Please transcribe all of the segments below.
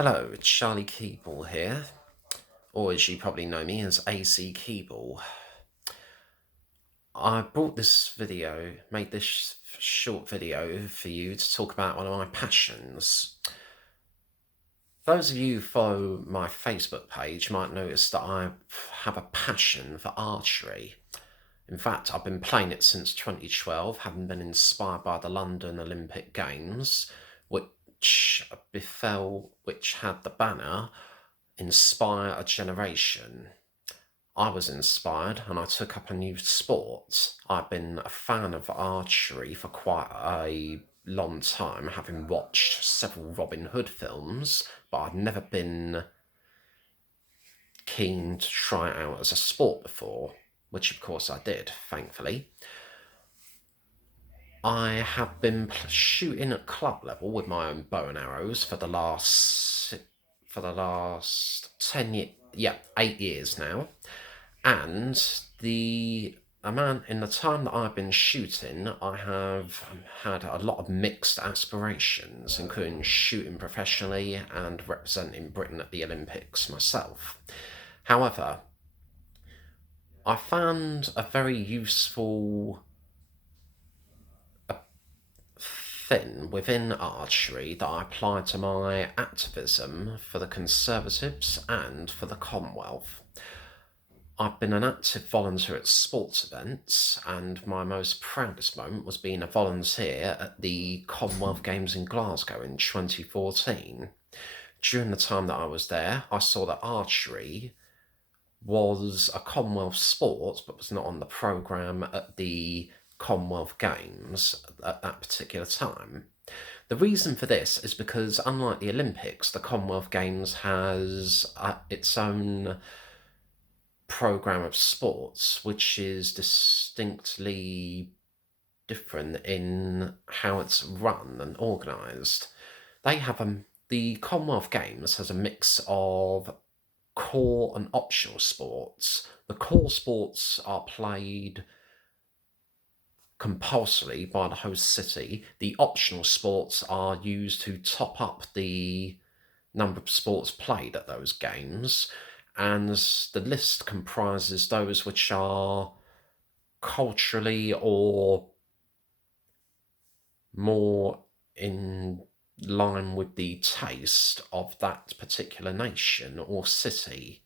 Hello, it's Charlie Keeble here, or as you probably know me as AC Keeble. I brought this video, made this short video for you to talk about one of my passions. Those of you who follow my Facebook page might notice that I have a passion for archery. In fact, I've been playing it since 2012, having been inspired by the London Olympic Games, which had the banner "Inspire a Generation." I was inspired and I took up a new sport. I've been a fan of archery for quite a long time, having watched several Robin Hood films, but I'd never been keen to try it out as a sport before, which of course I did, thankfully. I have been shooting at club level with my own bow and arrows for the last 8 years now. And in the time that I've been shooting, I have had a lot of mixed aspirations, including shooting professionally and representing Britain at the Olympics myself. However, I found a very useful thing within archery that I applied to my activism for the Conservatives and for the Commonwealth. I've been an active volunteer at sports events, and my most proudest moment was being a volunteer at the Commonwealth Games in Glasgow in 2014. During the time that I was there, I saw that archery was a Commonwealth sport, but was not on the programme at the Commonwealth Games at that particular time. The reason for this is because, unlike the Olympics, the Commonwealth Games has its own programme of sports, which is distinctly different in how it's run and organised. The Commonwealth Games has a mix of core and optional sports. The core sports are played compulsorily by the host city. The optional sports are used to top up the number of sports played at those games, and the list comprises those which are culturally or more in line with the taste of that particular nation or city.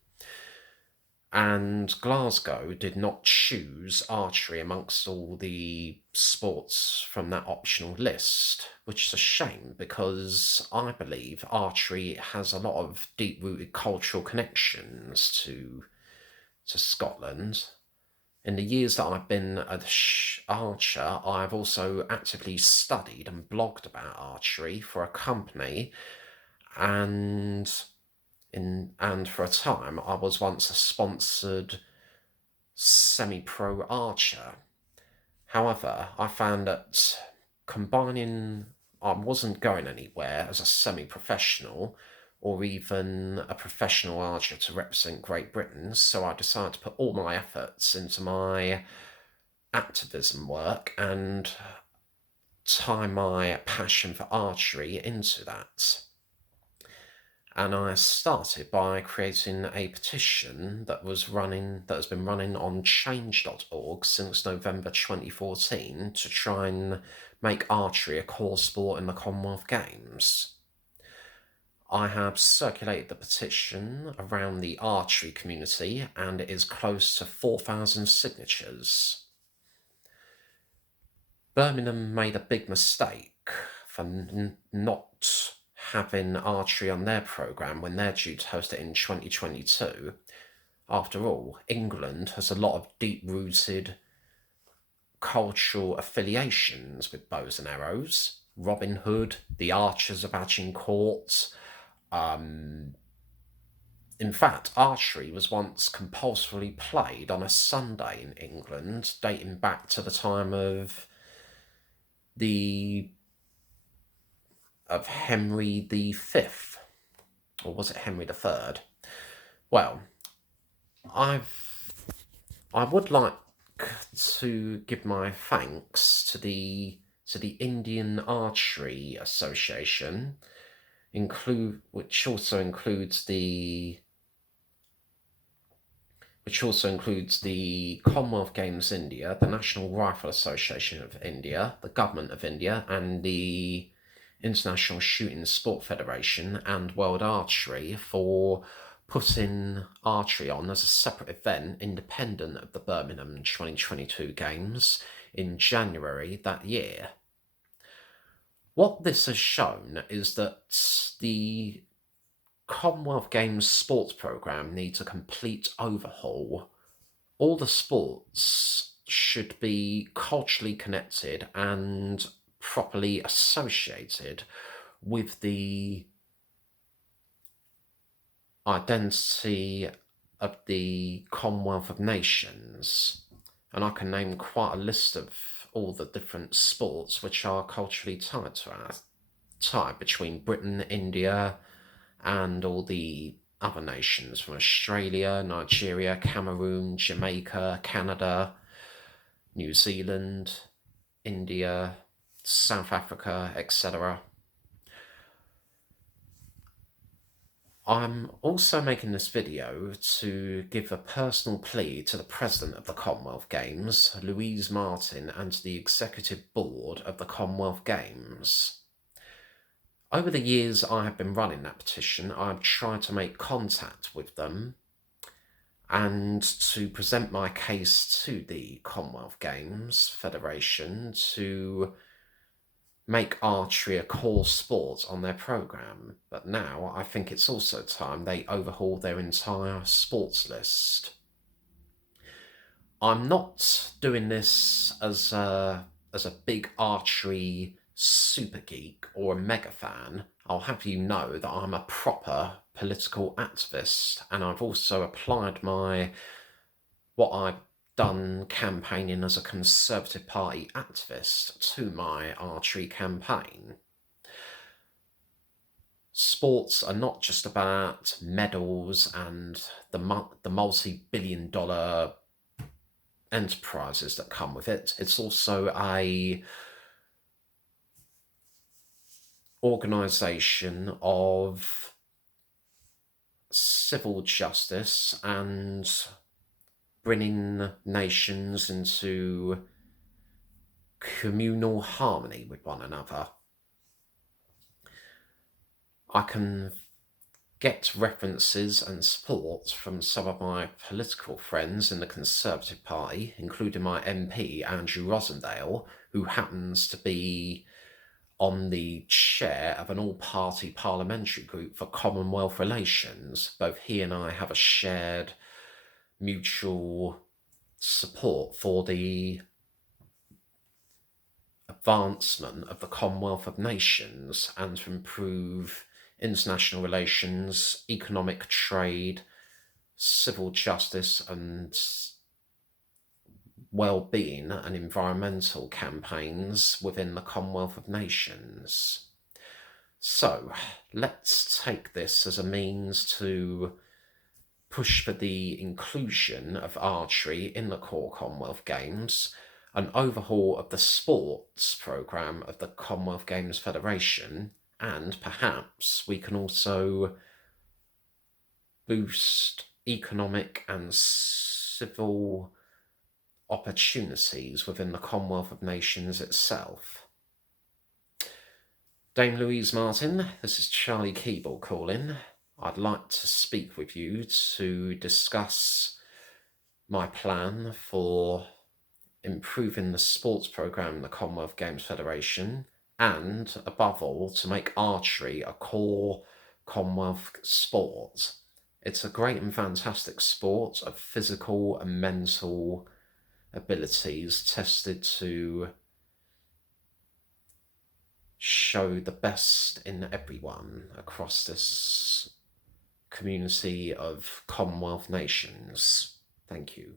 And Glasgow did not choose archery amongst all the sports from that optional list, which is a shame because I believe archery has a lot of deep-rooted cultural connections to Scotland. In the years that I've been an archer, I've also actively studied and blogged about archery for a company, and for a time I was once a sponsored semi-pro archer. However, I found that I wasn't going anywhere as a semi-professional or even a professional archer to represent Great Britain, so I decided to put all my efforts into my activism work and tie my passion for archery into that. And I started by creating a petition that has been running on change.org since November 2014 to try and make archery a core sport in the Commonwealth Games. I have circulated the petition around the archery community, and it is close to 4,000 signatures. Birmingham made a big mistake for not having archery on their programme when they're due to host it in 2022. After all, England has a lot of deep-rooted cultural affiliations with bows and arrows. Robin Hood, the archers of Agincourt. In fact, archery was once compulsorily played on a Sunday in England, dating back to the time of Henry V, or was it Henry III? Well, I would like to give my thanks to the Indian Archery Association. which also includes the Commonwealth Games India, the National Rifle Association of India, the Government of India, and the International Shooting Sport Federation and World Archery for putting archery on as a separate event independent of the Birmingham 2022 Games in January that year. What this has shown is that the Commonwealth Games sports programme needs a complete overhaul. All the sports should be culturally connected and properly associated with the identity of the Commonwealth of Nations. And I can name quite a list of all the different sports which are culturally tied between Britain, India, and all the other nations from Australia, Nigeria, Cameroon, Jamaica, Canada, New Zealand, India, South Africa, etc. I'm also making this video to give a personal plea to the President of the Commonwealth Games, Louise Martin, and to the Executive Board of the Commonwealth Games. Over the years I have been running that petition, I've tried to make contact with them and to present my case to the Commonwealth Games Federation to make archery a core sport on their programme. But now I think it's also time they overhaul their entire sports list. I'm not doing this as a big archery super geek or a mega fan. I'll have you know that I'm a proper political activist, and I've also applied what I've done campaigning as a Conservative Party activist to my archery campaign. Sports are not just about medals and the multi-billion-dollar enterprises that come with it. It's also a organisation of civil justice and bringing nations into communal harmony with one another. I can get references and support from some of my political friends in the Conservative Party, including my MP, Andrew Rosendale, who happens to be on the chair of an all-party parliamentary group for Commonwealth relations. Both he and I have a shared mutual support for the advancement of the Commonwealth of Nations and to improve international relations, economic trade, civil justice and well-being and environmental campaigns within the Commonwealth of Nations. So let's take this as a means to push for the inclusion of archery in the core Commonwealth Games, an overhaul of the sports programme of the Commonwealth Games Federation, and perhaps we can also boost economic and civil opportunities within the Commonwealth of Nations itself. Dame Louise Martin, this is Charlie Keeble calling. I'd like to speak with you to discuss my plan for improving the sports programme in the Commonwealth Games Federation and, above all, to make archery a core Commonwealth sport. It's a great and fantastic sport of physical and mental abilities tested to show the best in everyone across this community of Commonwealth nations. Thank you.